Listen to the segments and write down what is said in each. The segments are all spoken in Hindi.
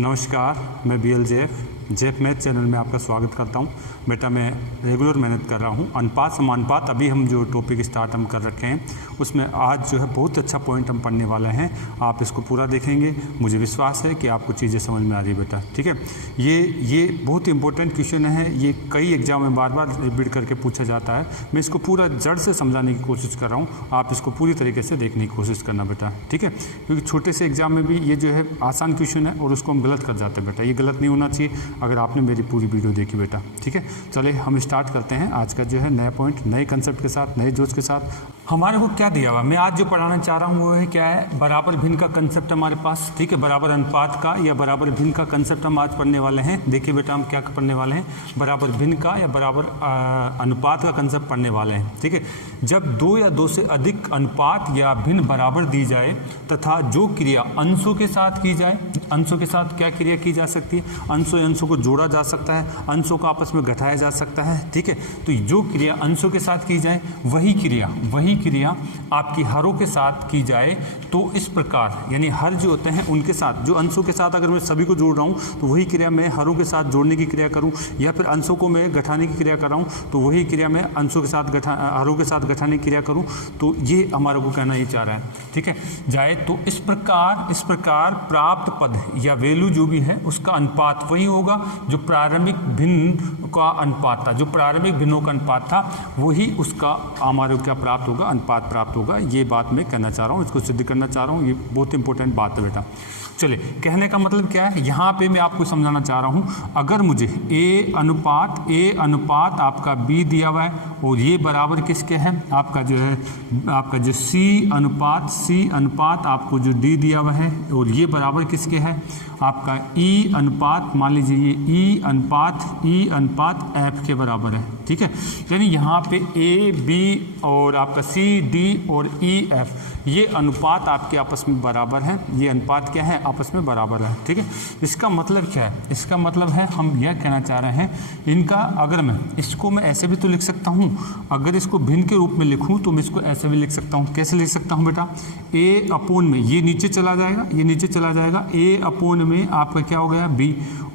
नमस्कार, मैं BL जेफ मैथ चैनल में आपका स्वागत करता हूं। बेटा मैं रेगुलर मेहनत कर रहा हूं। अनुपात समानुपात अभी हम जो टॉपिक स्टार्ट हम कर रखे हैं उसमें आज जो है बहुत अच्छा पॉइंट हम पढ़ने वाले हैं। आप इसको पूरा देखेंगे, मुझे विश्वास है कि आपको चीज़ें समझ में आ रही बेटा। ठीक है, ये बहुत इंपॉर्टेंट क्वेश्चन है। ये कई एग्जाम में बार बार रिपीट करके पूछा जाता है। मैं इसको पूरा जड़ से समझाने की कोशिश कर रहा हूँ। आप इसको पूरी तरीके से देखने की कोशिश करना बेटा। ठीक है, क्योंकि छोटे से एग्जाम में भी ये जो है आसान क्वेश्चन है और उसको हम गलत कर जाते हैं बेटा। ये गलत नहीं होना चाहिए अगर आपने मेरी पूरी वीडियो देखी बेटा। ठीक है, चलिए हम स्टार्ट करते हैं आज का जो है नया पॉइंट, नए कंसेप्ट के साथ, नए जोश के साथ। हमारे को क्या दिया हुआ, मैं आज जो पढ़ाना चाह रहा हूँ वो है क्या है, बराबर भिन्न का कंसेप्ट हमारे पास। ठीक है, बराबर अनुपात का या बराबर भिन्न का कंसेप्ट हम आज पढ़ने वाले हैं। देखिए बेटा हम क्या पढ़ने वाले हैं, बराबर भिन्न का या बराबर अनुपात का कंसेप्ट पढ़ने वाले हैं। ठीक है, जब दो या दो से अधिक अनुपात या भिन्न बराबर दी जाए तथा जो क्रिया अंशों के साथ की जाए, अंशों के साथ क्या क्रिया की जा सकती है, अंशों को जोड़ा जा सकता है, अंशों को आपस में घटाया जा सकता है। ठीक है, तो जो क्रिया अंशों के साथ की जाए वही क्रिया आपकी हरों के साथ की जाए तो इस प्रकार, यानी हर जो होते हैं उनके साथ, जो अंशों के साथ अगर मैं सभी को जोड़ रहा हूँ तो वही क्रिया मैं हरों के साथ जोड़ने की क्रिया करूँ, या फिर अंशों को मैं घटाने की क्रिया कर रहा हूँ तो वही क्रिया मैं अंशों के साथ हरों के साथ घटाने की क्रिया करूँ। तो ये हमारे को कहना ही चाह रहा है। ठीक है, जाए तो इस प्रकार प्राप्त पद या वैल्यू जो भी है उसका अनुपात वही होगा जो प्रारंभिक भिन्न का अनुपात था, जो प्रारंभिक भिन्नों का अनुपात था वही उसका हमारे को क्या प्राप्त होगा, अनुपात प्राप्त होगा। ये बात मैं कहना चाह रहा हूँ, इसको सिद्ध करना चाह रहा हूँ। ये बहुत इंपॉर्टेंट बात है बेटा। चलिए, कहने का मतलब क्या है, यहाँ पे मैं आपको समझाना चाह रहा हूँ, अगर मुझे ए अनुपात आपका B दिया हुआ है और ये बराबर किसके है, आपका जो C अनुपात आपको जो D दिया हुआ है और ये बराबर किसके है, आपका E अनुपात, मान लीजिए ये E अनुपात F के बराबर है। ठीक है, यानी यहाँ पे A B और आपका C D और E F ये अनुपात आपके आपस में बराबर है। ये अनुपात क्या है, आपस में बराबर है। ठीक है, इसका मतलब क्या है, इसका मतलब है हम यह कहना चाह रहे हैं इनका, अगर मैं इसको मैं ऐसे भी तो लिख सकता हूँ, अगर इसको भिन्न के रूप में लिखूँ तो मैं इसको ऐसे भी लिख सकता हूँ। कैसे लिख सकता हूँ बेटा, A अपोन में ये नीचे चला जाएगा, A अपोन में आपका क्या हो गया B,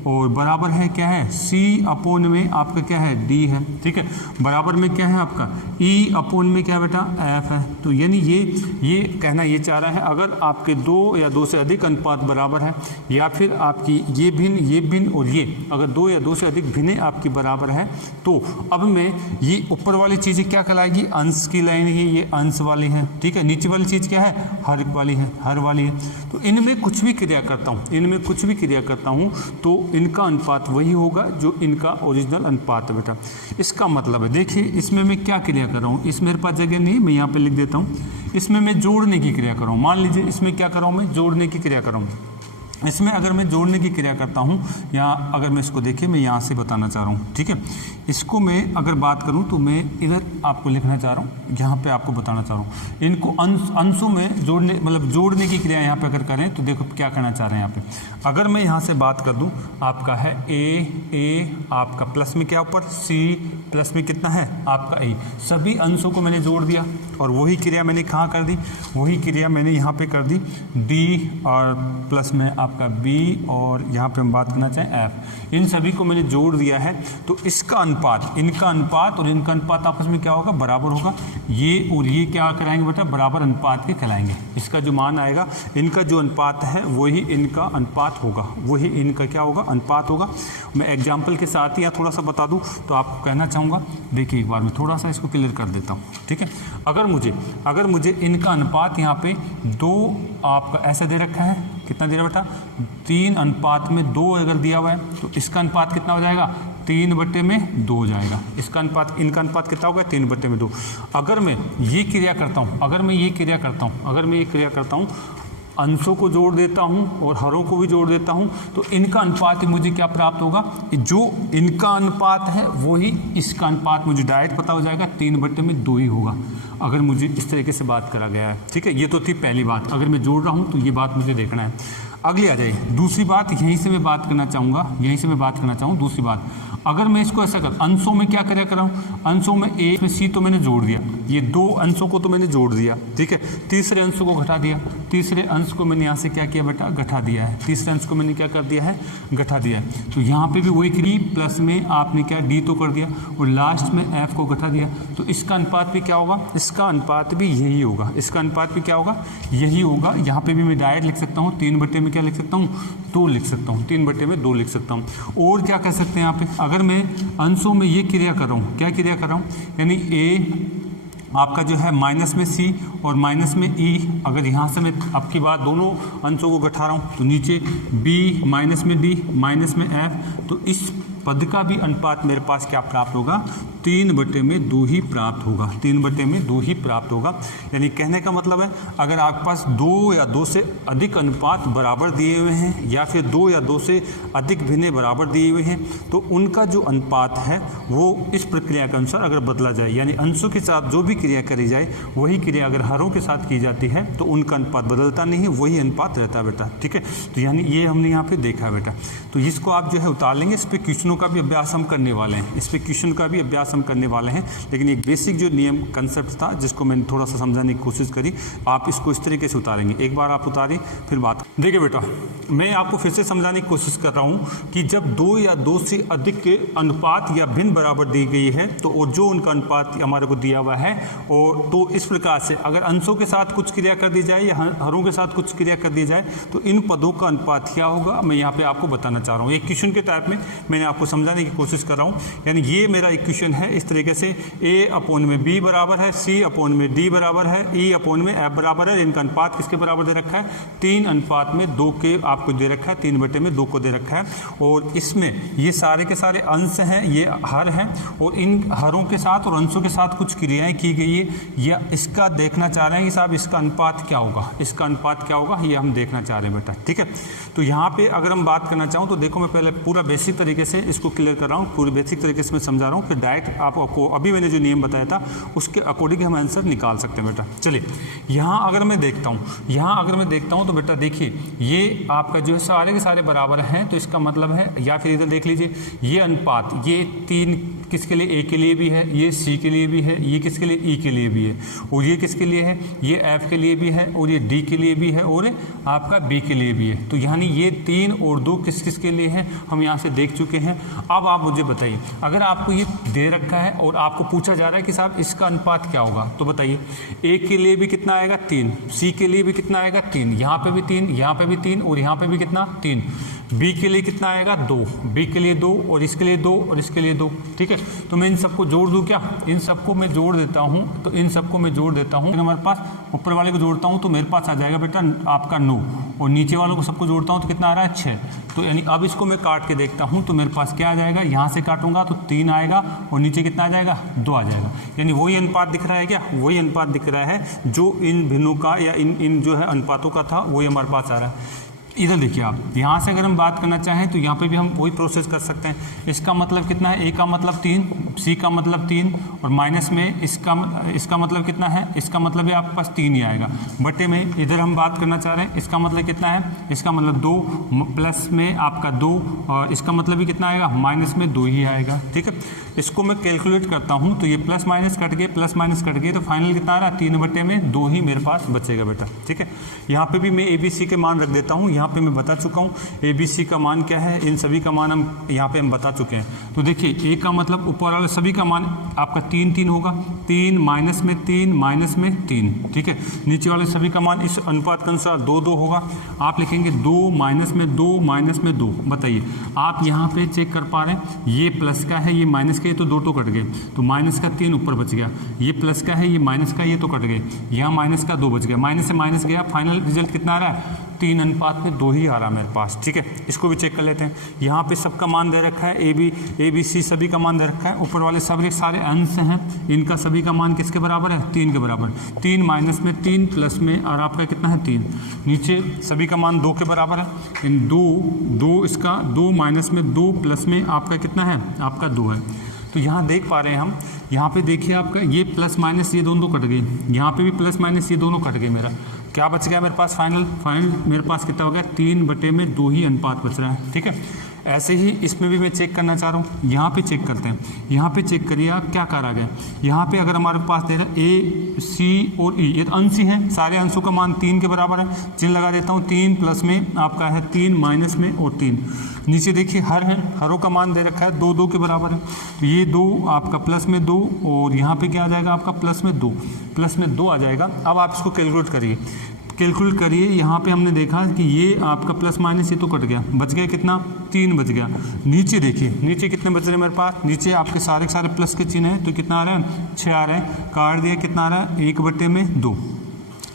और बराबर है क्या है C अपोन में आपका क्या है D है। ठीक है, बराबर में क्या है आपका E अपोन में क्या बेटा F है। तो यानी ये कहना ये चाह रहा है, अगर आपके दो या दो से अधिक अनुपात बराबर है या फिर आपकी ये भिन्न और ये अगर दो या दो से अधिक भिन्नें आपकी बराबर है तो अब मैं ये ऊपर वाली चीज़ें क्या कहलाएगी, अंश की लाइन है, ये अंश वाली है। ठीक है, नीचे वाली चीज़ क्या है, हर वाली है। तो इनमें कुछ भी क्रिया करता हूँ तो इनका अनुपात वही होगा जो इनका ओरिजिनल अनुपात है बेटा। इसका मतलब है, देखिए इसमें मैं क्या क्रिया कर रहा हूँ, इस मेरे पास जगह नहीं, मैं यहाँ पे लिख देता हूँ, इसमें मैं जोड़ने की क्रिया कर रहा हूँ। मान लीजिए इसमें क्या कर रहा हूँ, मैं जोड़ने की क्रिया कर रहा हूँ। इसमें अगर मैं जोड़ने की क्रिया करता हूँ, या अगर मैं इसको देखिए मैं यहाँ से बताना चाह रहा हूँ। ठीक है, इसको मैं अगर बात करूँ तो मैं इधर आपको लिखना चाह रहा हूँ, यहाँ पे आपको बताना चाह रहा हूँ। इनको अंशों में जोड़ने, मतलब जोड़ने की क्रिया यहाँ पे अगर करें तो देखो क्या करना चाह रहे हैं यहाँ पे। अगर मैं यहाँ से बात कर दूँ, आपका है A आपका प्लस में क्या ऊपर C प्लस में कितना है आपका A, सभी अंशों को मैंने जोड़ दिया और वही क्रिया मैंने कहाँ कर दी, वही क्रिया मैंने यहाँ पे कर दी D और प्लस में आपका B और यहाँ पे हम बात करना चाहें F, इन सभी को मैंने जोड़ दिया है। तो इसका अनुपात, इनका अनुपात और इनका अनुपात आपस में क्या होगा, बराबर होगा। ये और ये क्या कराएंगे बेटा, बराबर अनुपात के कहलाएंगे। इसका जो मान आएगा, इनका जो अनुपात है वही इनका अनुपात होगा, वही इनका क्या होगा, अनुपात होगा। मैं एग्जाम्पल के साथ ही यहाँ थोड़ा सा बता दूँ तो आपको कहना चाहूँगा, देखिए एक बार मैं थोड़ा सा इसको क्लियर कर देता हूँ। ठीक है, अगर मुझे इनका अनुपात यहाँ पे 2 आपका ऐसे दे रखा है, कितना दे रहा बेटा, 3 अनुपात में 2 अगर दिया हुआ है तो इसका अनुपात कितना हो जाएगा, 3/2 हो जाएगा। इसका अनुपात, इनका अनुपात कितना होगा, 3/2। अगर मैं ये क्रिया करता हूँ, अंशों को जोड़ देता हूँ और हरों को भी जोड़ देता हूँ तो इनका अनुपात मुझे क्या प्राप्त होगा, जो इनका अनुपात है वही इसका अनुपात मुझे डायरेक्ट पता हो जाएगा, 3/2 ही होगा अगर मुझे इस तरीके से बात करा गया है। ठीक है, ये तो थी पहली बात, अगर मैं जोड़ रहा हूँ तो ये बात मुझे देखना है। अगली आ जाए दूसरी बात, यहीं से मैं बात करना चाहूँ दूसरी बात, अगर मैं इसको ऐसा कर अंशों में क्या करा कर रहा हूँ, अंशों में ए में सी तो मैंने जोड़ दिया, ये दो अंशों को तो मैंने जोड़ दिया, ठीक है। तीसरे अंश को घटा दिया, तीसरे अंश को मैंने यहाँ से क्या किया बेटा, घटा दिया है। तीसरे अंश को मैंने क्या कर दिया है, घटा दिया है। तो यहाँ पे भी वही करी, प्लस में आपने क्या डी तो कर दिया और लास्ट में एफ को घटा दिया। तो इसका अनुपात भी क्या होगा, इसका अनुपात भी यही होगा, इसका अनुपात भी क्या होगा, यही होगा। यहाँ पे भी मैं डायरेक्ट लिख सकता हूँ 3 बटे में क्या लिख सकता हूँ, 2 लिख सकता हूँ, 3 बटे में 2 लिख सकता हूँ। और क्या कह सकते हैं यहाँ पे, अगर मैं अंशों में ये क्रिया कर रहा हूँ, क्या क्रिया कर रहा हूँ, यानी ए आपका जो है माइनस में सी और माइनस में ई, अगर यहाँ से मैं अब की बात दोनों अंशों को घटा रहा हूँ तो नीचे बी माइनस में डी माइनस में एफ, तो इस पद का भी अनुपात मेरे पास क्या प्राप्त होगा, 3 बटे में 2 ही प्राप्त होगा, 3 बटे में 2 ही प्राप्त होगा। यानी कहने का मतलब है अगर आपके पास 2 या 2 से अधिक अनुपात बराबर दिए हुए हैं या फिर 2 या 2 से अधिक भिन्ने बराबर दिए हुए हैं तो उनका जो अनुपात है वो इस प्रक्रिया के अनुसार अगर बदला जाए, यानी अंशों के साथ जो भी क्रिया करी जाए वही क्रिया अगर हरों के साथ की जाती है तो उनका अनुपात बदलता नहीं है, वही अनुपात रहता है बेटा, ठीक है। तो यानी ये हमने यहाँ पे देखा है बेटा। तो इसको आप जो है उतार लेंगे, इस पर क्वेश्चनों का भी अभ्यास हम करने वाले हैं, इस पर क्वेश्चन का भी अभ्यास हम करने वाले हैं। लेकिन एक बेसिक जो नियम कंसेप्ट था जिसको मैंने थोड़ा सा समझाने की कोशिश करी, आप इसको इस तरीके से उतारेंगे। एक बार आप उतारिए फिर बात देखिए बेटा, मैं आपको फिर से समझाने की कोशिश कर रहा हूँ कि जब 2 या 2 से अधिक के अनुपात या भिन्न बराबर दी गई है तो और जो उनका अनुपात हमारे को दिया हुआ है, और तो इस प्रकार से अगर अंशों के साथ कुछ क्रिया कर दी जाए या हरों के साथ कुछ क्रिया कर दी जाए तो इन पदों का अनुपात क्या होगा, मैं यहाँ पे आपको बताना चाह रहा हूँ। एक क्वेश्चन के टाइप में मैंने आपको समझाने की कोशिश कर रहा हूँ। यानी ये मेरा इक्वेशन है इस तरीके से, ए अपॉन में बी बराबर है, सी अपॉन में डी बराबर है, ई अपॉन में एफ बराबर है। इनका अनुपात किसके बराबर दे रखा है, 3 अनुपात में 2 के आपको दे रखा है, 3 बटे में 2 को दे रखा है। और इसमें ये सारे के सारे अंश हैं, ये हर हैं, और इन हरों के साथ और अंशों के साथ कुछ क्रियाएं की गई है, या इसका देखना चाह रहे हैं कि साहब इसका अनुपात क्या होगा, इसका अनुपात क्या होगा, ये हम देखना चाह रहे हैं बेटा, ठीक है। तो यहाँ पे अगर हम बात करना चाहूँ तो देखो मैं पहले पूरा बेसिक तरीके से इसको क्लियर कर रहा हूँ, पूरी बेसिक तरीके से मैं समझा रहा हूँ, फिर डायरेक्ट आपको अभी मैंने जो नियम बताया था उसके अकॉर्डिंग हम आंसर निकाल सकते हैं बेटा। चलिए यहाँ अगर मैं देखता हूँ, तो बेटा देखिए ये आपका जो है सारे के सारे बराबर हैं, तो इसका मतलब है, या फिर इधर देख लीजिए ये अनुपात, ये 3 किसके लिए, ए के लिए भी है, ये सी के लिए भी है, ये किसके लिए, ई के लिए भी है, और ये किसके लिए है, ये एफ के लिए भी है, और ये डी के लिए भी है, और आपका बी के लिए भी है। तो यानी ये 3 और 2 किस किस के लिए हैं हम यहाँ से देख चुके हैं। अब आप मुझे बताइए, अगर आपको ये दे रखा है और आपको पूछा जा रहा है कि साहब इसका अनुपात क्या होगा, तो बताइए ए के लिए भी कितना आएगा 3, सी के लिए भी कितना आएगा 3, यहाँ पे भी 3, यहाँ पे भी 3, और यहाँ पे भी कितना 3, बी के लिए कितना आएगा 2, बी के लिए 2, और इसके लिए 2, और इसके लिए 2, ठीक है। तो मैं इन सबको जोड़ दूँ क्या, इन सबको मैं जोड़ देता हूँ, तो इन सबको मैं जोड़ देता हूँ, हमारे पास ऊपर वाले को जोड़ता हूँ तो मेरे पास आ जाएगा बेटा आपका 9, और नीचे वालों को सबको जोड़ता हूँ तो कितना आ रहा है 6। तो यानी अब इसको मैं काट के देखता हूँ तो मेरे पास क्या आ जाएगा, यहाँ से काटूंगा तो 3 आएगा और नीचे कितना आ जाएगा 2 आ जाएगा। यानी वही अनुपात दिख रहा है क्या, वही अनुपात दिख रहा है जो इन भिन्नों का या इन जो है अनुपातों का था वही हमारे पास आ रहा है। इधर देखिए आप, यहाँ से अगर हम बात करना चाहें तो यहाँ पे भी हम वही प्रोसेस कर सकते हैं। इसका मतलब कितना है, ए का मतलब 3, सी का मतलब 3, और माइनस में इसका मतलब कितना है, इसका मतलब है आपके पास 3 ही आएगा, बटे में इधर हम बात करना चाह रहे हैं इसका मतलब कितना है, इसका मतलब 2, प्लस में आपका 2, और इसका मतलब भी कितना आएगा, माइनस में 2 ही आएगा, ठीक है। इसको मैं कैलकुलेट करता हूँ तो ये प्लस माइनस कट गए, तो फाइनल कितना आ रहा है 3 बटे में 2 ही मेरे पास बचेगा बेटा, ठीक है। यहाँ पे भी मैं ए बी सी के मान रख देता हूँ, यहाँ पे मैं बता चुका हूँ ए बी सी का मान क्या है, इन सभी का मान हम यहाँ पे हम बता चुके हैं। तो देखिए ए का मतलब ऊपर वाले सभी का मान आपका 3 होगा, 3 माइनस में 3 माइनस में 3, ठीक है। नीचे वाले सभी का मान इस अनुपात के अनुसार 2 होगा, आप लिखेंगे 2 माइनस में 2 माइनस में 2। बताइए आप यहाँ पे चेक कर पा रहे हैं, ये प्लस का है, ये माइनस का, ये तो 2 कट गए, तो माइनस का 3 ऊपर बच गया, ये प्लस का है, ये माइनस का, ये तो कट गए, यहाँ माइनस का 2 बच गया, माइनस से माइनस गया, फाइनल रिजल्ट कितना आ रहा है 3 अनुपात में 2 ही आ रहा है मेरे पास, ठीक है। इसको भी चेक कर लेते हैं। यहाँ पे सबका मान दे रखा है, ए बी सी सभी का मान दे रखा है, ऊपर वाले सब सारे अंश हैं, इनका सभी का मान किसके बराबर है, 3 के बराबर, 3 माइनस में 3 प्लस में, और आपका कितना है 3, नीचे सभी का मान 2 के बराबर है, इन 2 इसका 2 माइनस में 2 प्लस में आपका कितना है, आपका 2 है। तो यहाँ देख पा रहे हैं हम, यहाँ पे देखिए आपका ये प्लस माइनस ये दोनों कट गए, यहाँ पे भी प्लस माइनस ये दोनों कट गए, मेरा क्या बच गया मेरे पास, फाइनल मेरे पास कितना हो गया 3 बटे में 2 ही अनुपात बच रहा है, ठीक है। ऐसे ही इसमें भी मैं चेक करना चाह रहा हूँ, यहाँ पे चेक करते हैं। यहाँ पे चेक करिए आप क्या करा गया, यहाँ पे अगर हमारे पास दे रहा है ए सी और ई, ये अंश ही है, सारे अंशों का मान 3 के बराबर है। चिन्ह लगा देता हूँ, 3 प्लस में आपका है 3 माइनस में और 3। नीचे देखिए हर है, हरों का मान दे रखा है 2 2 के बराबर है, तो ये 2 आपका प्लस में 2 और यहाँ पे क्या आ जाएगा आपका प्लस में 2, प्लस में 2 आ जाएगा। अब आप इसको कैलकुलेट करिए, यहाँ पे हमने देखा कि ये आपका प्लस माइनस ये तो कट गया, बच गया कितना 3 बच गया। नीचे देखिए, नीचे कितने बच रहे हैं मेरे पास, नीचे आपके सारे के सारे प्लस के चिन्ह हैं, तो कितना आ रहा है 6 आ रहा है, काट दिया कितना आ रहा है 1/2।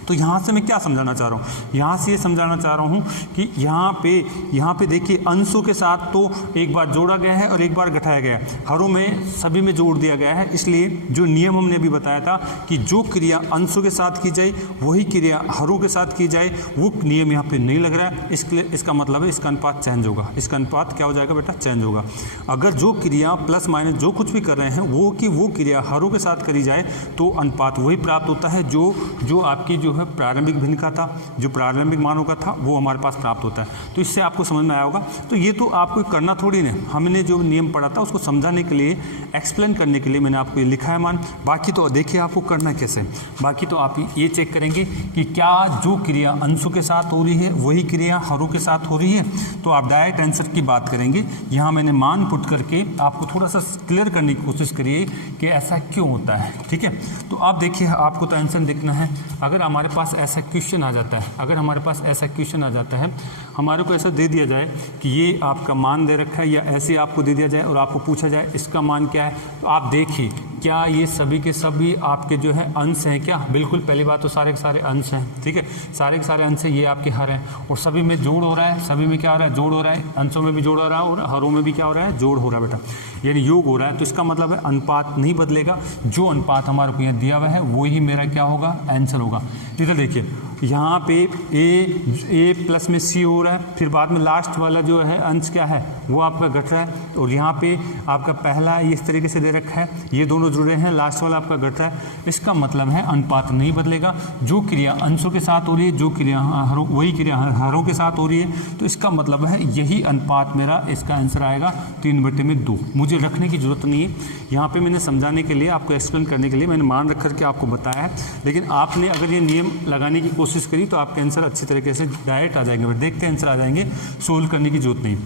तो यहाँ से मैं क्या समझाना चाह रहा हूँ, यहाँ से ये समझाना चाह रहा हूँ कि यहाँ पे देखिए अंशों के साथ तो एक बार जोड़ा गया है और एक बार घटाया गया है, हरों में सभी में जोड़ दिया गया है। इसलिए जो नियम हमने अभी बताया था कि जो क्रिया अंशों के साथ की जाए वही क्रिया हरों के साथ की जाए, वो नियम यहाँ पे नहीं लग रहा है। इसका मतलब है इसका अनुपात चेंज होगा, इसका अनुपात क्या हो जाएगा बेटा, चेंज होगा। अगर जो क्रिया प्लस माइनस जो कुछ भी कर रहे हैं वो क्रिया हरों के साथ करी जाए तो अनुपात वही प्राप्त होता है जो आपकी जो प्रारंभिक भिन्न का था, जो प्रारंभिक मानों का था, वो हमारे पास प्राप्त होता है। तो इससे आपको समझ में आया होगा। तो ये तो आपको करना थोड़ी नहीं, हमने जो नियम पढ़ा था उसको समझाने के लिए, एक्सप्लेन करने के लिए मैंने आपको ये लिखा है मान। बाकी तो देखिए आपको करना कैसे, बाकी तो आप ये चेक करेंगे कि क्या जो क्रिया अंशों के साथ हो रही है वही क्रिया हरों के साथ हो रही है। तो आप डायरेक्ट आंसर की बात करेंगे। यहाँ मैंने मान पुट करके आपको थोड़ा सा क्लियर करने की कोशिश करिए कि ऐसा क्यों होता है, ठीक है। तो आप देखिए, आपको तो आंसर देखना है। अगर हमारे पास ऐसा क्वेश्चन आ जाता है, हमारे को ऐसा दे दिया जाए कि ये आपका मान दे रखा है, या ऐसे आपको दे दिया जाए और आपको पूछा जाए इसका मान क्या है, तो आप देखिए क्या ये सभी के सभी आपके जो है अंश हैं क्या। बिल्कुल, पहली बात तो सारे के सारे अंश हैं, ठीक है, सारे के सारे अंश हैं, ये आपके हर हैं और सभी में जोड़ हो रहा है, सभी में क्या हो रहा है, जोड़ हो रहा है, अंशों में भी जोड़ हो रहा है और हरों में भी क्या हो रहा है, जोड़ हो रहा है बेटा, यानी योग हो रहा है। तो इसका मतलब है अनुपात नहीं बदलेगा, जो अनुपात हमारे को यहाँ दिया हुआ है वही मेरा क्या होगा, आंसर होगा। इधर देखिए, यहाँ पे ए प्लस में सी हो रहा है, फिर बाद में लास्ट वाला जो है अंश क्या है वो आपका घट रहा है, और यहाँ पे आपका पहला इस तरीके से दे रखा है, ये दोनों जुड़े हैं, लास्ट वाला आपका घट रहा है। इसका मतलब है अनुपात नहीं बदलेगा, जो क्रिया अंशों के साथ हो रही है, जो क्रिया वही क्रिया हरों के साथ हो रही है। तो इसका मतलब है यही अनुपात मेरा, इसका आंसर आएगा 3/2। मुझे रखने की जरूरत नहीं है, यहाँ पे मैंने समझाने के लिए, आपको एक्सप्लेन करने के लिए मैंने मान रख करके आपको बताया है। लेकिन आपने अगर ये नियम लगाने की कोशिश करी तो आपके आंसर अच्छी तरीके से डायरेक्ट आ जाएंगे, देखते हैं आंसर आ जाएंगे, सोल्व करने की जरूरत नहीं।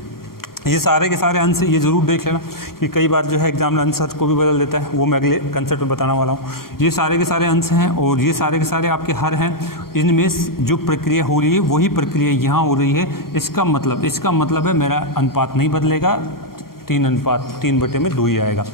ये सारे के सारे अंश ये जरूर देख लेना कि कई बार जो है एग्जाम में आंसर को भी बदल देता है, वो मैं अगले कंसेप्ट में बताने वाला हूँ। ये सारे के सारे अंश हैं और ये सारे के सारे आपके हर हैं, इनमें जो प्रक्रिया हो रही है वही प्रक्रिया यहाँ हो रही है। इसका मतलब है मेरा अनुपात नहीं बदलेगा, 3/2 ही आएगा।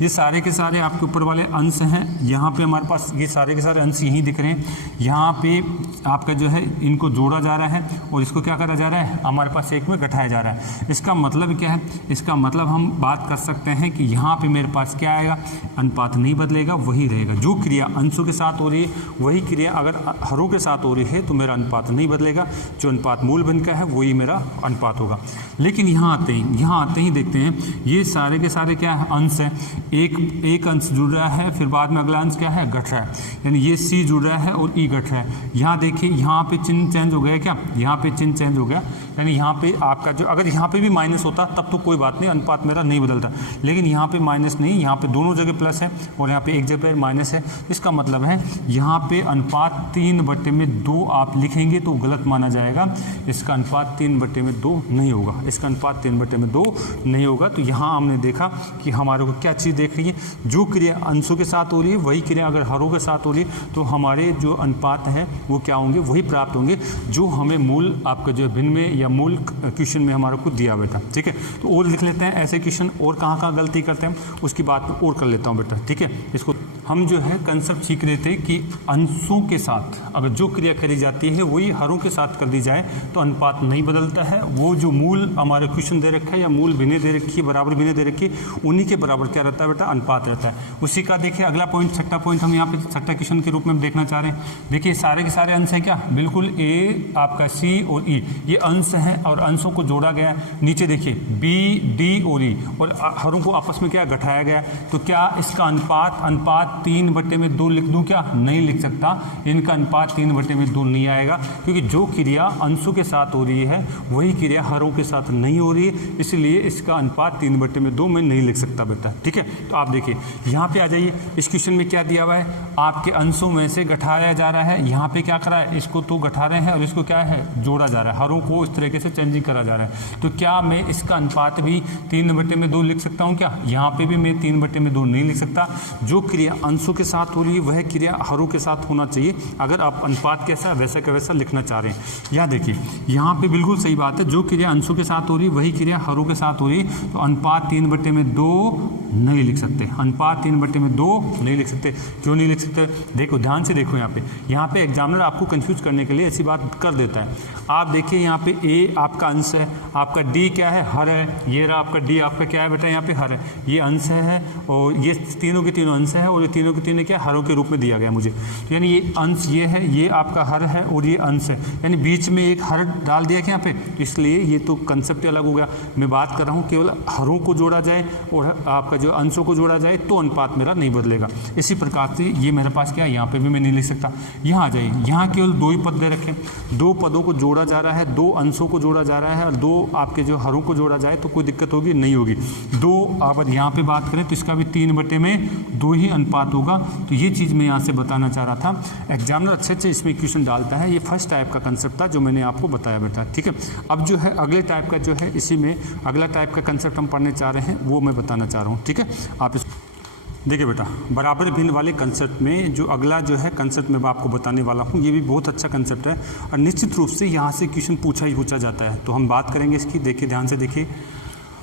ये सारे के सारे आपके ऊपर वाले अंश हैं, यहाँ पे हमारे पास ये सारे के सारे अंश यहीं दिख रहे हैं। यहाँ पे आपका जो है इनको जोड़ा जा रहा है और इसको क्या करा जा रहा है, हमारे पास एक में घटाया जा रहा है। इसका मतलब क्या है, इसका मतलब हम बात कर सकते हैं कि यहाँ पे मेरे पास क्या आएगा, अनुपात नहीं बदलेगा, वही रहेगा। जो क्रिया अंशों के साथ हो रही है वही क्रिया अगर हरों के साथ हो रही है तो मेरा अनुपात नहीं बदलेगा, जो अनुपात मूल भिन्न का है वही मेरा अनुपात होगा। लेकिन यहाँ आते ही देखते हैं ये सारे के सारे क्या है, अंश है। एक अंश जुड़ रहा है, फिर बाद में अगला अंश क्या है, घट रहा है, यानी ये सी जुड़ रहा है और ई घट रहा है। यहाँ देखिए, यहाँ पे चिन्ह चेंज हो गया क्या, यहाँ पे चिन्ह चेंज हो गया, यानी यहाँ पे आपका जो, अगर यहाँ पे भी माइनस होता तब तो कोई बात नहीं, अनुपात मेरा नहीं बदलता। लेकिन यहाँ पे माइनस नहीं, यहाँ पे दोनों जगह प्लस है और यहाँ पे एक जगह माइनस है। इसका मतलब है यहाँ पे अनुपात 3/2 आप लिखेंगे तो गलत माना जाएगा। इसका अनुपात 3/2 नहीं होगा, इसका अनुपात 3/2 नहीं होगा। तो यहाँ हमने देखा कि हमारे को क्या चीज़ देख रही है, जो क्रिया अंशों के साथ हो रही है वही क्रिया अगर हरों के साथ हो रही है तो हमारे जो अनुपात हैं वो क्या होंगे, वही प्राप्त होंगे जो हमें मूल आपका जो भिन्न में या मूल क्वेश्चन में हमारे को दिया बेटा, ठीक है। तो और लिख लेते हैं ऐसे क्वेश्चन, और कहाँ गलती करते हैं उसकी बात और कर लेता हूँ बेटा, ठीक है। इसको हम जो है कंसेप्ट सीख रहे थे कि अंशों के साथ अगर जो क्रिया करी जाती है वही हरों के साथ कर दी जाए तो अनुपात नहीं बदलता है। वो जो मूल हमारे क्वेश्चन दे रखा है या मूल भिन्नें दे रखी रखी है, बराबर भिन्न दे रखी है, उन्हीं के बराबर क्या रहता है बेटा, अनुपात रहता है। उसी का देखिए अगला पॉइंट, छठा पॉइंट हम यहाँ पे छठा क्वेश्चन के रूप में देखना चाह रहे हैं। देखिए सारे के सारे अंश हैं क्या, बिल्कुल ए आपका सी और ई ये अंश हैं और अंशों को जोड़ा गया। नीचे देखिए बी डी और ई और हरों को आपस में क्या घटाया गया। तो क्या इसका अनुपात 3/2 लिख दूं क्या, नहीं लिख सकता। इनका अनुपात 3/2 नहीं आएगा, क्योंकि जो क्रिया अंशों के साथ हो रही है वही क्रिया हरों के साथ नहीं हो रही है, इसलिए इसका अनुपात 3/2 में नहीं लिख सकता बेटा। ठीक है, तो आप देखिए यहाँ पे आ जाइए, इस क्वेश्चन में क्या दिया हुआ है, आपके अंशों में से घटाया जा रहा है। यहाँ पे क्या करा है, इसको तो घटा रहे हैं और इसको क्या है, जोड़ा जा रहा है। हरों को इस तरीके से चेंजिंग करा जा रहा है। तो क्या मैं इसका अनुपात भी 3/2 लिख सकता हूँ क्या, यहाँ पे भी मैं 3/2 नहीं लिख सकता। जो क्रिया अंशों के साथ हो रही है वह क्रिया हरों के साथ होना चाहिए, अगर आप अनुपात कैसा वैसा का वैसा लिखना चाह रहे हैं। यहाँ देखिए यहाँ पे बिल्कुल सही बात है, जो क्रिया अंशों के साथ हो रही है वही क्रिया हरों के साथ हो रही है। तो अनुपात 3/2 नहीं लिख सकते, अनुपात 3/2 नहीं लिख सकते। क्यों नहीं लिख सकते, देखो ध्यान से देखो यहाँ पे एग्जामिनर आपको कंफ्यूज करने के लिए ऐसी बात कर देता है। आप देखिए यहाँ पे ए आपका अंश है, आपका डी क्या है, हर है। ये रहा आपका डी, आपका क्या है बेटा, यहाँ पे हर है, ये अंश है और ये तीनों के तीनों अंश है और ये तीनों के तीनों क्या हरों के रूप में दिया गया मुझे। तो यानी ये अंश ये है, ये आपका हर है और ये अंश है, यानी बीच में एक हर डाल दिया क्या यहाँ पे, इसलिए ये तो कंसेप्ट अलग हो गया। मैं बात कर रहा हूँ केवल हरों को जोड़ा जाए और आपका जो अंशों को जोड़ा जाए तो अनुपात मेरा नहीं बदलेगा। इसी प्रकार से ये मेरे पास क्या है, यहाँ पे भी मैं नहीं लिख सकता। यहाँ आ जाइए, यहाँ केवल 2 ही पद दे रखे, 2 पदों को जोड़ा जा रहा है, 2 अंशों को जोड़ा जा रहा है और 2 आपके जो हरों को जोड़ा जाए तो कोई दिक्कत होगी नहीं होगी। 2 आप यहाँ पे बात करें तो इसका भी 3/2 ही अनुपात होगा। तो ये चीज़ मैं यहाँ से बताना चाह रहा था। एग्जामिनर अच्छे से इसमें क्वेश्चन डालता है, ये फर्स्ट टाइप का कंसेप्ट था जो मैंने आपको बताया बेटा। ठीक है, अब जो है अगले टाइप का जो है, इसी में अगला टाइप का कंसेप्ट हम पढ़ने चाह रहे हैं, वो मैं बताना चाह रहा हूँ। ठीक है, आप इस देखिए बेटा, बराबर भिन्न वाले कंसेप्ट में जो अगला जो है कंसेप्ट मैं आपको बताने वाला हूँ, ये भी बहुत अच्छा कंसेप्ट है और निश्चित रूप से यहाँ से क्वेश्चन पूछा जाता है। तो हम बात करेंगे इसकी। देखिए ध्यान से देखिए,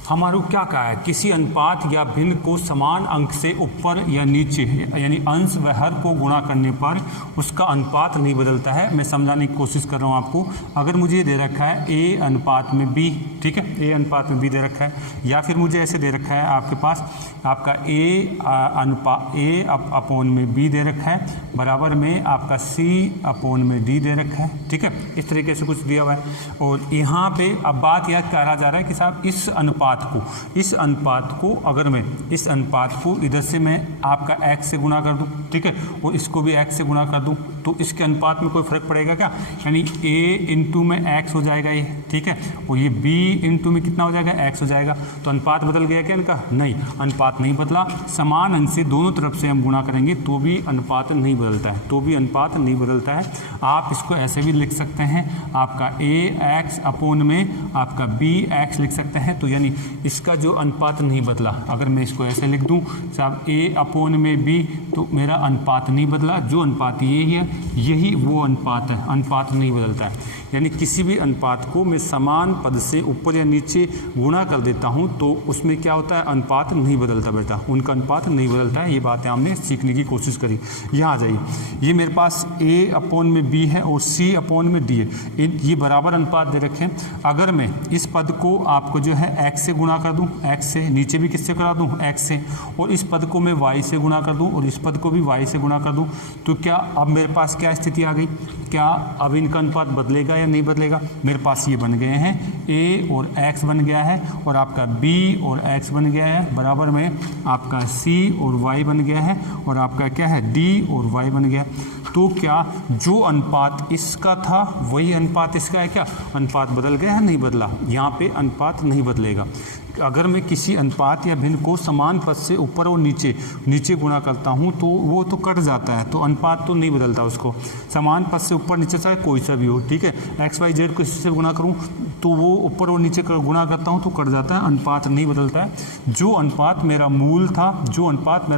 हमारा क्या कहा है, किसी अनुपात या भिन्न को समान अंक से ऊपर या नीचे यानी अंश व हर को गुणा करने पर उसका अनुपात नहीं बदलता है। मैं समझाने की कोशिश कर रहा हूँ आपको। अगर मुझे दे रखा है ए अनुपात में बी, ठीक है, ए अनुपात में बी दे रखा है, या फिर मुझे ऐसे दे रखा है आपके पास आपका ए अपॉन में बी दे रखा है, बराबर में आपका सी अपॉन में डी दे रखा है। ठीक है, इस तरीके से कुछ दिया हुआ है। और यहाँ पे अब बात याद करा जा रहा है कि साहब इस अनुपात को अगर मैं इस अनुपात को इधर से मैं आपका x से गुणा कर दूं, ठीक है, और इसको भी x से गुणा कर दूं, तो इसके अनुपात में कोई फर्क पड़ेगा क्या, यानी a इंटू में x हो जाएगा ये, ठीक है, और ये b इंटू में कितना हो जाएगा, x हो जाएगा। तो अनुपात बदल गया क्या इनका, नहीं, अनुपात नहीं बदला। समान अंश से दोनों तरफ से हम गुणा करेंगे तो भी अनुपात नहीं बदलता है, तो भी अनुपात नहीं बदलता है। आप इसको ऐसे भी लिख सकते हैं, आपका ax अपॉन में आपका bx लिख सकते हैं। तो यानी इसका जो अनुपात नहीं बदला, अगर मैं इसको ऐसे लिख दूं साहब a अपॉन में b, तो मेरा अनुपात नहीं बदला। जो अनुपात यही है, यही वो अनुपात है, अनुपात नहीं बदलता है। यानी किसी भी अनुपात को मैं समान पद से ऊपर या नीचे गुणा कर देता हूं तो उसमें क्या होता है, अनुपात नहीं बदलता बेटा, उनका अनुपात नहीं बदलता है। ये बातें हमने सीखने की कोशिश करी। यहाँ आ जाइए, ये मेरे पास a अपॉन में b है और c अपॉन में d है, ये बराबर अनुपात दे रखे हैं। अगर मैं इस पद को आपको जो है x से गुणा कर दूं, x से, नीचे भी किससे करा दूं, x से, और इस पद को मैं y से गुणा कर दूं और इस पद को भी y से गुणा कर दूं, तो क्या अब मेरे पास क्या स्थिति आ गई, क्या अब इनका अनुपात बदलेगा या नहीं बदलेगा। मेरे पास ये बन गए हैं a और x बन गया है और आपका b और x बन गया है, बराबर में आपका c और y बन गया है और आपका क्या है d और y बन गया। तो क्या जो अनुपात इसका था वही अनुपात इसका है क्या, अनुपात बदल गया है, नहीं बदला। यहाँ पे अनुपात नहीं बदलेगा। अगर मैं किसी अनुपात या भिन्न को समान पद से ऊपर और नीचे गुणा करता हूं तो वो तो कट जाता है, तो अनुपात तो नहीं बदलता उसको। समान पद से ऊपर नीचे चाहे कोई सा भी हो, ठीक है, एक्स वाई जेड को इससे गुणा करूं तो वो ऊपर और नीचे गुणा करता हूं तो कट जाता है, अनुपात नहीं बदलता है। जो अनुपात मेरा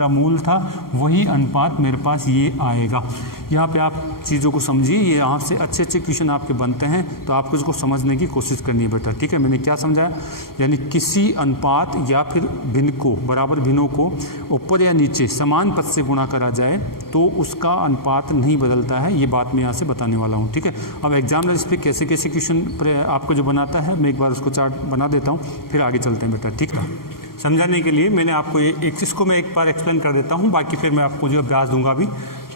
मूल था वही अनुपात मेरे पास ये आएगा। यहाँ पे आप चीज़ों को समझिए, ये यहाँ से अच्छे क्वेश्चन आपके बनते हैं, तो आपको इसको समझने की कोशिश करनी है बेटा। ठीक है, मैंने क्या समझाया, यानी किसी किसी अनुपात या फिर भिन्न को, बराबर भिन्नों को ऊपर या नीचे समान पद से गुणा करा जाए तो उसका अनुपात नहीं बदलता है। ये बात मैं यहाँ से बताने वाला हूँ, ठीक है। अब एग्जामिनर इस पर कैसे कैसे क्वेश्चन आपको जो बनाता है, मैं एक बार उसको चार्ट बना देता हूँ, फिर आगे चलते हैं बेटा, ठीक है। समझाने के लिए मैंने आपको एक चीज़ को मैं एक बार एक्सप्लेन कर देता हूँ, बाकी फिर मैं आपको जो अभ्यास दूंगा अभी।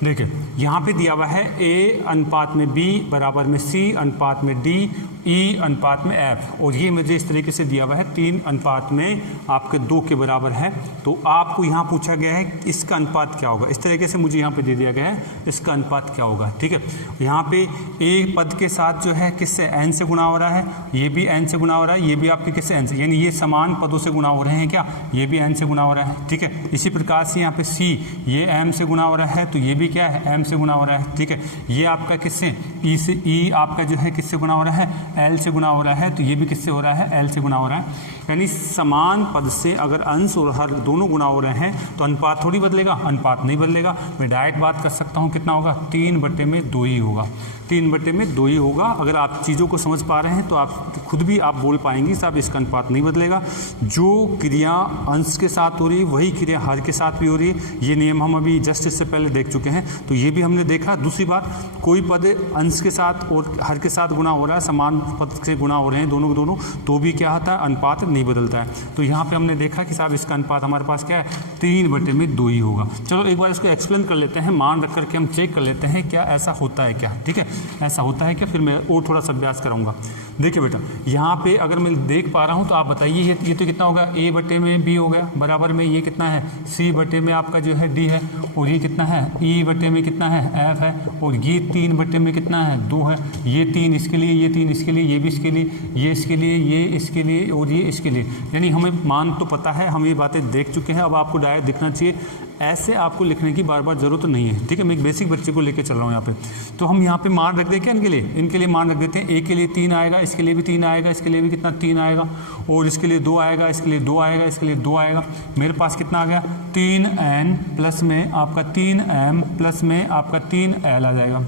देखिए यहाँ पे दिया हुआ है A अनुपात में B बराबर में C अनुपात में D E अनुपात में F, और ये मुझे इस तरीके से दिया हुआ है 3 अनुपात में आपके 2 के बराबर है। तो आपको यहाँ पूछा गया है इसका अनुपात क्या होगा, इस तरीके से मुझे यहाँ पे दे दिया गया है इसका अनुपात क्या होगा, ठीक है। यहाँ पे A पद के साथ जो है किससे n से गुणा हो रहा है, ये भी n से गुणा हो रहा है, ये भी आपके किससे n से, यानी ये समान पदों से गुणा हो रहे हैं क्या, ये भी n से गुणा हो रहा है, ठीक है। इसी प्रकार से यहाँ पे C ये m से गुणा हो रहा है, तो ये भी क्या है m से गुणा हो रहा है, ठीक है। ये आपका किससे E से, E आपका जो है किससे गुणा हो रहा है, L से गुणा हो रहा है, तो ये भी किससे हो रहा है, L से गुणा हो रहा है। यानी समान पद से अगर अंश और हर दोनों गुणा हो रहे हैं तो अनुपात थोड़ी बदलेगा, अनुपात नहीं बदलेगा। मैं डायरेक्ट बात कर सकता हूँ कितना होगा, 3/2 ही होगा, 3/2 ही होगा। अगर आप चीज़ों को समझ पा रहे हैं तो आप खुद भी आप बोल पाएंगे साहब इसका अनुपात नहीं बदलेगा। जो क्रिया अंश के साथ हो रही है वही क्रिया हर के साथ भी हो रही है। ये नियम हम अभी जस्ट इससे पहले देख चुके हैं, तो ये भी हमने देखा। दूसरी बात, कोई पद अंश के साथ और हर के साथ गुणा हो रहा है, समान पद से गुणा हो रहे हैं दोनों के दोनों, तो भी क्या होता है, अनुपात नहीं बदलता है। तो यहाँ पे हमने देखा कि साहब इसका अनुपात हमारे पास क्या है, 3/2 ही होगा। चलो एक बार इसको एक्सप्लेन कर लेते हैं, मान रख करके हम चेक कर लेते हैं क्या ऐसा होता है क्या, ठीक है, ऐसा होता है क्या, फिर मैं और थोड़ा सा अभ्यास कराऊंगा। देखिए बेटा यहाँ पे अगर मैं देख पा रहा हूँ तो आप बताइए ये तो कितना होगा, A/B हो गया, बराबर में ये कितना है, C/, में आपका जो है D है, और ये कितना है, E/, में कितना है, F है, और ये 3/, में कितना है, 2 है। ये 3 इसके लिए, ये 3 इसके लिए, ये भी इसके लिए, ये इसके लिए, ये इसके लिए, और ये इसके लिए। यानी हमें मान तो पता है, हम ये बातें देख चुके हैं। अब आपको डायरेक्ट दिखना चाहिए, ऐसे आपको लिखने की बार बार जरूरत नहीं है, ठीक है। मैं एक बेसिक बच्चे को लेकर चल रहा हूँ यहाँ पे। तो हम यहाँ पे मान रख दें क्या इनके लिए मान रख देते हैं। A के लिए 3 आएगा, इसके लिए भी 3 आएगा, इसके लिए भी कितना 3 आएगा, और इसके लिए 2 आएगा, इसके लिए 2 आएगा, इसके लिए 2 आएगा। मेरे पास कितना आ गया, 3n प्लस में आपका 3m प्लस में आपका 3l आ जाएगा।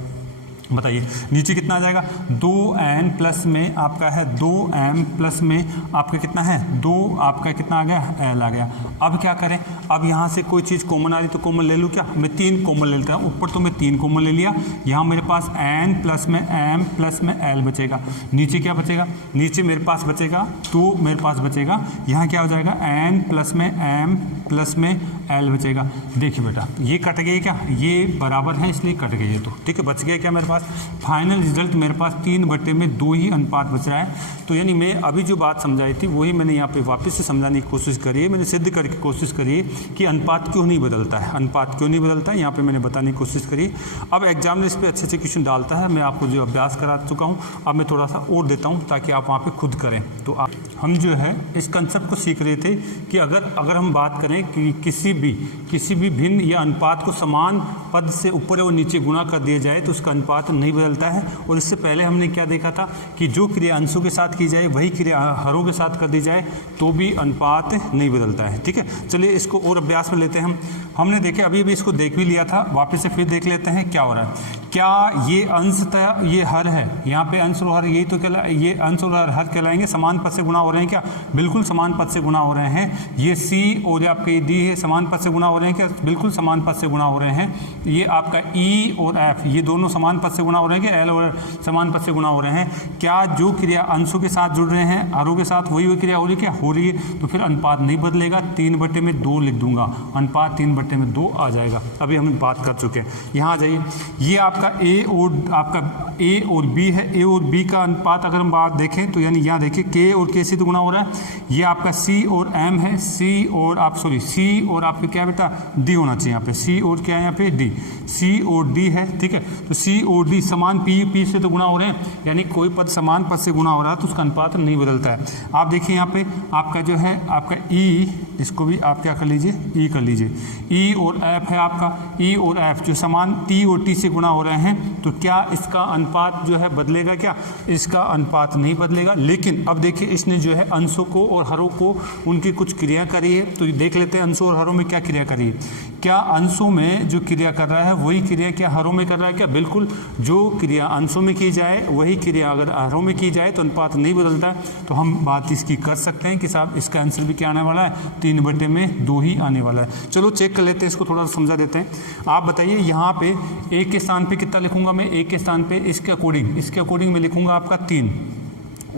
बताइए नीचे कितना आ जाएगा, 2n प्लस में आपका है 2m प्लस में आपका कितना है 2, आपका कितना आ गया, l आ गया। अब क्या करें, अब यहाँ से कोई चीज़ कॉमन आ रही तो कॉमन ले लूँ क्या, मैं 3 कॉमन ले लेता हूँ। ऊपर तो मैं 3 कॉमन ले लिया, यहाँ मेरे पास n प्लस में m प्लस में l बचेगा। नीचे क्या बचेगा, नीचे मेरे पास बचेगा 2, मेरे पास बचेगा यहाँ क्या हो जाएगा, n प्लस में m प्लस में l बचेगा। देखिए बेटा ये कट गई क्या, ये बराबर है इसलिए कट गई है, तो ठीक है, बच गया क्या मेरे पास। फाइनल रिजल्ट मेरे पास 3/2 ही अनुपात बच रहा है। तो यानी मैं अभी जो बात समझाई थी वही मैंने यहाँ पे वापस से समझाने की कोशिश करी है, मैंने सिद्ध करके कोशिश करी है कि अनुपात क्यों नहीं बदलता है, अनुपात क्यों नहीं बदलता है, यहाँ पे मैंने बताने की कोशिश करी। अब एग्जामिनर इस पर अच्छे अच्छे क्वेश्चन डालता है, मैं आपको जो अभ्यास करा चुका हूँ, अब मैं थोड़ा सा और देता हूँ ताकि आप वहाँ पर खुद करें। तो हम जो है इस कंसेप्ट को सीख रहे थे कि अगर हम बात करें कि किसी भी भिन्न या अनुपात को समान पद से ऊपर और नीचे गुणा कर दिया जाए तो उसका अनुपात नहीं बदलता है। और इससे पहले हमने क्या देखा था कि जो क्रिया अंशों के साथ की जाए वही क्रिया हरों के साथ कर दी जाए तो भी अनुपात नहीं बदलता है, ठीक है। चलिए इसको और अभ्यास में लेते हैं हमने देखे अभी इसको देख भी लिया था, वापस से फिर देख लेते हैं क्या हो रहा है। क्या ये अंशतः ये हर है, यहाँ पे अंश और हर यही तो ये अंश और हर कहलाएंगे, समान पद से गुणा हो रहे हैं क्या, बिल्कुल समान पद से गुणा हो रहे हैं। ये C और आपके ये D है, समान पद से गुणा हो रहे हैं क्या, बिल्कुल समान पद से गुणा हो रहे हैं। ये आपका E और F ये दोनों समान पद से गुणा हो रहे हैं क्या, L और समान पद से गुणा हो रहे हैं। क्या जो क्रिया अंशों के साथ जुड़ रहे हैं हरों के साथ वही क्रिया हो रही है क्या, हो रही है, तो फिर अनुपात नहीं बदलेगा, 3/2 लिख दूंगा, अनुपात 3/2 आ जाएगा। अभी हम बात कर चुके हैं, यहाँ आ जाइए। ये आपका A और B है, A और B का अनुपात अगर हम बात देखें तो यानी यहाँ देखिए K और K से तो गुणा हो रहा है। ये आपका C और M है, C और आपके क्या बेटा D होना चाहिए, यहाँ पे C और क्या है, यहाँ पे D, C और D है, ठीक है। तो C और D समान P से तो गुणा हो रहे हैं, यानी कोई पद समान पद से गुणा हो रहा है तो उसका अनुपात नहीं बदलता है। आप देखिए यहाँ पे आपका जो है आपका E, इसको भी आप क्या कर लीजिए, E कर लीजिए। E और F है आपका, E और F जो समान T और T से गुणा हो रहे हैं, तो क्या इसका अनुपात जो है बदलेगा क्या, इसका अनुपात नहीं बदलेगा। लेकिन अब देखिए इसने जो है अंशों को और हरों को उनकी कुछ क्रिया करी है, तो देख लेते हैं अंशों और हरों में क्या क्रिया करी है। क्या अंशों में जो क्रिया कर रहा है वही क्रिया क्या हरों में कर रहा है क्या, बिल्कुल जो क्रिया अंशों में की जाए वही क्रिया अगर हरों में की जाए तो अनुपात नहीं बदलता है। तो हम बात इसकी कर सकते हैं कि साहब इसका आंसर भी क्या आने वाला है, 3/2 ही आने वाला है। चलो चेक कर लेते हैं, इसको थोड़ा सा समझा देते हैं। आप बताइए यहाँ पे एक के स्थान पे कितना लिखूंगा मैं, एक के स्थान पे इसके अकॉर्डिंग मैं लिखूंगा आपका 3,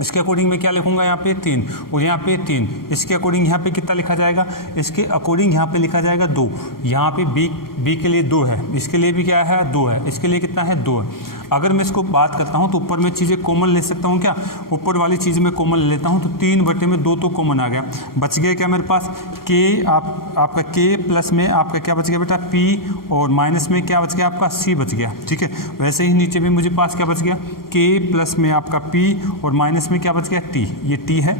इसके अकॉर्डिंग में क्या लिखूंगा यहाँ पे 3 और यहाँ पे 3, इसके अकॉर्डिंग यहाँ पे कितना लिखा जाएगा, इसके अकॉर्डिंग यहाँ पे लिखा जाएगा 2, यहाँ पे बी के लिए 2 है, इसके लिए भी क्या है 2 है, इसके लिए कितना है 2 है। अगर मैं इसको बात करता हूँ तो ऊपर में चीज़ें कॉमन ले सकता हूँ क्या, ऊपर वाली चीज़ में कॉमन ले लेता हूँ तो 3/2 तो कॉमन आ गया, बच गया क्या मेरे पास के, आपका के प्लस में आपका क्या बच गया बेटा पी और माइनस में क्या बच गया आपका सी बच गया। ठीक है, वैसे ही नीचे भी मुझे पास क्या बच गया, के प्लस में आपका पी और माइनस में क्या बच गया टी, ये टी है।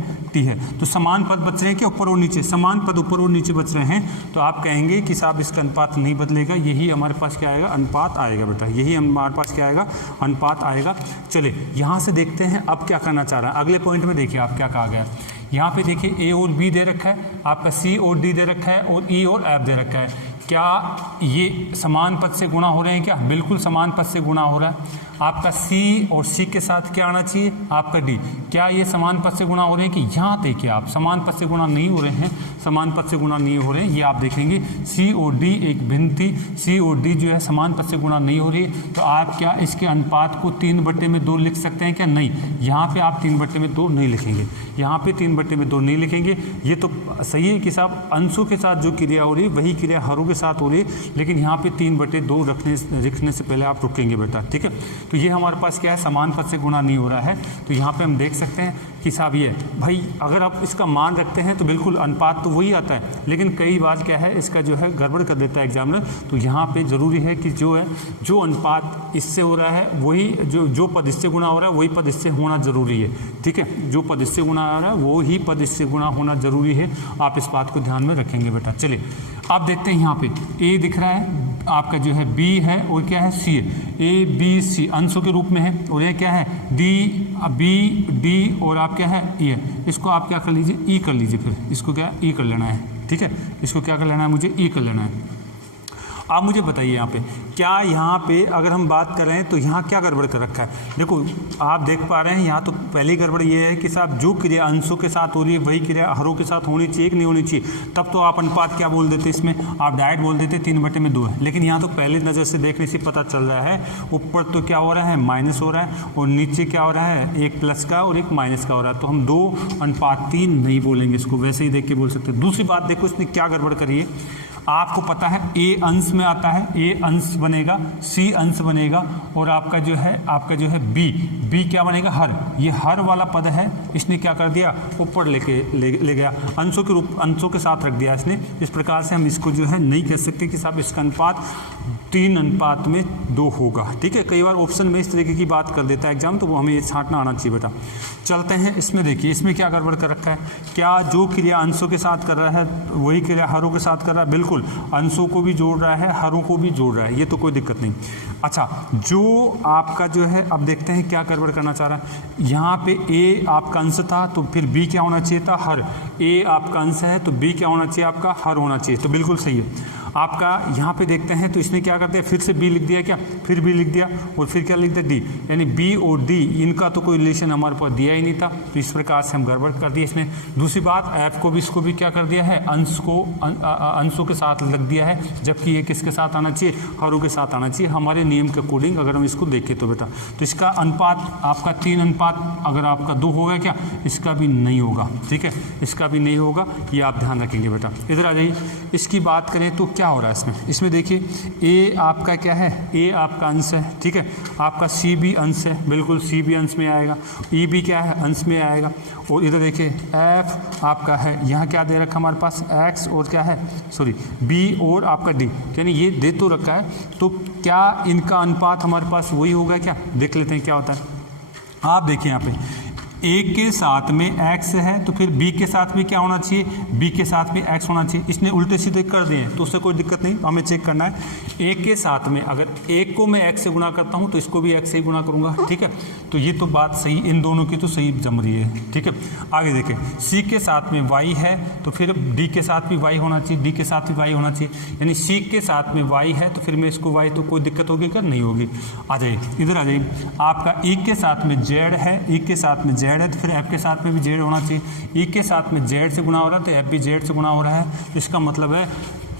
तो समान पद बच रहे हैं क्या, ऊपर और नीचे, समान पद ऊपर और नीचे बच रहे हैं। तो आप कहेंगे कि साहब इसका अनुपात नहीं बदलेगा, यही हमारे पास क्या आएगा, अनुपात आएगा बेटा, यही हमारे पास क्या आएगा, अनुपात आएगा। चलिए यहाँ से देखते हैं अब क्या करना चाह रहा है। अगले पॉइंट में देखिए आप क्या कहा गया, यहाँ पे देखिए ए और बी दे रखा है, आपका सी और डी दे रखा है और ई और एफ दे रखा है। क्या ये समान पद से गुणा हो रहे हैं क्या, बिल्कुल समान पद से गुणा हो रहा है। आपका सी और सी के साथ क्या आना चाहिए, आपका डी, क्या ये समान पद से गुणा हो रहे हैं कि, यहाँ देखिए आप समान पद से गुणा नहीं हो रहे हैं, समान पद से गुणा नहीं हो रहे हैं, ये आप देखेंगे सी और डी एक भिन्न थी, सी और डी जो है समान पद से गुणा नहीं हो रही है। तो आप क्या इसके अनुपात को 3/2 लिख सकते हैं क्या, नहीं, यहाँ पे आप 3/2 नहीं लिखेंगे, यहाँ पे 3/2 नहीं लिखेंगे। ये तो सही है कि साहब अंशों के साथ जो क्रिया हो रही है वही क्रिया हरों के साथ हो रही है, लेकिन यहाँ पे 3/2 रखने से पहले आप रुकेंगे बेटा। ठीक है, तो ये हमारे पास क्या है, समान पद से गुणा नहीं हो रहा है। तो यहाँ पे हम देख सकते हैं कि साहब ये भाई अगर आप इसका मान रखते हैं तो बिल्कुल अनुपात तो वही आता है, लेकिन कई बार क्या है इसका जो है गड़बड़ कर देता है एग्जामिनर। तो यहाँ पे ज़रूरी है कि जो अनुपात इससे हो रहा है वही जो पद इससे गुणा हो रहा है वही पद इससे होना ज़रूरी है। ठीक है, जो पद इससे गुणा हो रहा है वो ही पद इससे गुणा होना ज़रूरी है, आप इस बात को ध्यान में रखेंगे बेटा। चलिए आप देखते हैं यहाँ पे ए दिख रहा है, आपका जो है बी है और क्या है सी है, ए बी सी अंशों के रूप में है, और ये क्या है डी बी डी और आप क्या है ई है। इसको आप क्या कर लीजिए, ई कर लीजिए, फिर इसको क्या ई कर लेना है। ठीक है, इसको क्या कर लेना है, मुझे ई कर लेना है। आप मुझे बताइए यहाँ पे क्या, यहाँ पे अगर हम बात कर रहे हैं तो यहाँ क्या गड़बड़ कर रखा है। देखो आप देख पा रहे हैं यहाँ तो पहली गड़बड़ ये है कि साहब जो क्रिया अंशों के साथ हो रही है वही क्रिया हरों के साथ होनी चाहिए कि नहीं होनी चाहिए। तब तो आप अनुपात क्या बोल देते, इसमें आप डायरेक्ट बोल देते 3/2 है, लेकिन यहाँ तो पहली नज़र से देखने से पता चल रहा है ऊपर तो क्या हो रहा है, माइनस हो रहा है, और नीचे क्या हो रहा है, एक प्लस का और एक माइनस का हो रहा है। तो हम 2:3 नहीं बोलेंगे, इसको वैसे ही देख के बोल सकते हैं। दूसरी बात देखो इसने क्या गड़बड़ करी है, आपको पता है ए अंश में आता है, ए अंश बनेगा, सी अंश बनेगा, और आपका जो है बी क्या बनेगा, हर। ये हर वाला पद है, इसने क्या कर दिया, ऊपर ले गया, अंशों के साथ रख दिया इसने। इस प्रकार से हम इसको जो है नहीं कह सकते कि साहब इसका अनुपात 3:2 होगा। ठीक है, कई बार ऑप्शन में इस तरीके की बात कर देता है एग्जाम, तो वो हमें ये छांटना आना चाहिए बेटा। चलते हैं इसमें, देखिए इसमें क्या गड़बड़ कर रखा है, क्या जो क्रिया अंशों के साथ कर रहा है वही क्रिया हरों के साथ कर रहा है, बिल्कुल अंशों को भी जोड़ रहा है, हरों को भी जोड़ रहा है, ये तो कोई दिक्कत नहीं। अच्छा, जो आपका जो है अब देखते हैं क्या गड़बड़ करना चाह रहा है। यहाँ पे ए आपका अंश था तो फिर बी क्या होना चाहिए था, हर। ए आपका अंश है तो बी क्या होना चाहिए, आपका हर होना चाहिए, तो बिल्कुल सही है। आपका यहाँ पे देखते हैं तो इसने क्या करते हैं, फिर से बी लिख दिया, क्या फिर बी लिख दिया और फिर क्या लिख दिया डी, यानी बी और डी इनका तो कोई रिलेशन हमारे पास दिया ही नहीं था। तो इस प्रकार से हम गड़बड़ कर दिए इसने। दूसरी बात, एफ को भी इसको भी क्या कर दिया है, अंशों के साथ लग दिया है, जबकि ये किसके साथ आना चाहिए, हरों के साथ आना चाहिए हमारे नियम के अकॉर्डिंग अगर हम इसको देखें तो बेटा। तो इसका अनुपात आपका 3:, अगर आपका 2 होगा क्या, इसका भी नहीं होगा। ठीक है, इसका भी नहीं होगा, ये आप ध्यान रखेंगे बेटा। इधर आ जाइए, इसकी बात करें तो क्या हो रहा है इसमें देखिए ए आपका क्या है, ए आपका अंश है। ठीक है, आपका सी भी अंश है, बिल्कुल सी भी अंश में आएगा, ई भी क्या है, अंश में आएगा। और इधर देखिए एफ आपका है, यहाँ क्या दे रखा हमारे पास, एक्स और क्या है, सॉरी बी और आपका डी, यानी ये दे तो रखा है। तो क्या इनका अनुपात हमारे पास वही होगा क्या, देख लेते हैं क्या होता है। आप देखिए यहाँ पे ए के साथ में x है तो फिर b के साथ भी क्या होना चाहिए, b के साथ भी x होना चाहिए। इसने उल्टे सीधे कर दिए हैं तो उससे कोई दिक्कत नहीं, हमें चेक करना है a के साथ में अगर एक को मैं x से गुणा करता हूँ तो इसको भी x से ही गुणा करूँगा, ठीक है। तो ये तो बात सही, इन दोनों की तो सही जम रही है, ठीक है। आगे देखें, c के साथ में y है तो फिर d के साथ भी y होना चाहिए, d के साथ भी y होना चाहिए, यानी c के साथ में y है तो फिर मैं इसको y, तो कोई दिक्कत होगी क्या, नहीं होगी। आ जाइए इधर आ जाइए, आपका e के साथ में z है, e के साथ में z है तो फिर f के साथ में भी z होना चाहिए। e के साथ में z से गुणा हो रहा है तो f भी z से गुणा हो रहा है, इसका मतलब है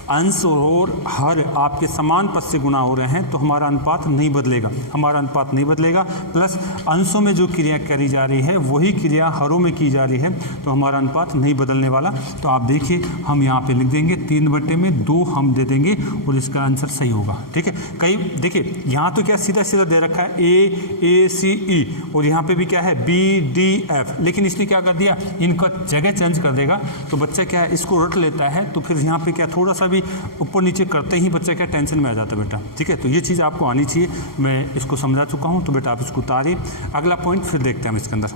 अंश और हर आपके समान पद से गुणा हो रहे हैं तो हमारा अनुपात नहीं बदलेगा, हमारा अनुपात नहीं बदलेगा। प्लस अंशों में जो क्रिया करी जा रही है वही क्रिया हरों में की जा रही है तो हमारा अनुपात नहीं बदलने वाला। तो आप देखिए हम यहाँ पे लिख देंगे 3/2 हम दे देंगे और इसका आंसर सही होगा, ठीक है। कई देखिए यहाँ तो क्या सीधा सीधा दे रखा है A, C, E और यहाँ पे भी क्या है B, D, F, लेकिन इसने क्या कर दिया, इनका जगह चेंज कर देगा तो बच्चा क्या है इसको रट लेता है तो फिर यहाँ पे क्या थोड़ा सा भी ऊपर नीचे करते ही बच्चा क्या टेंशन में आ जाता है बेटा, ठीक है। तो ये चीज़ आपको आनी चाहिए, मैं इसको समझा चुका हूँ तो बेटा आप इसको उतारिए। अगला पॉइंट फिर देखते हैं हम इसके अंदर।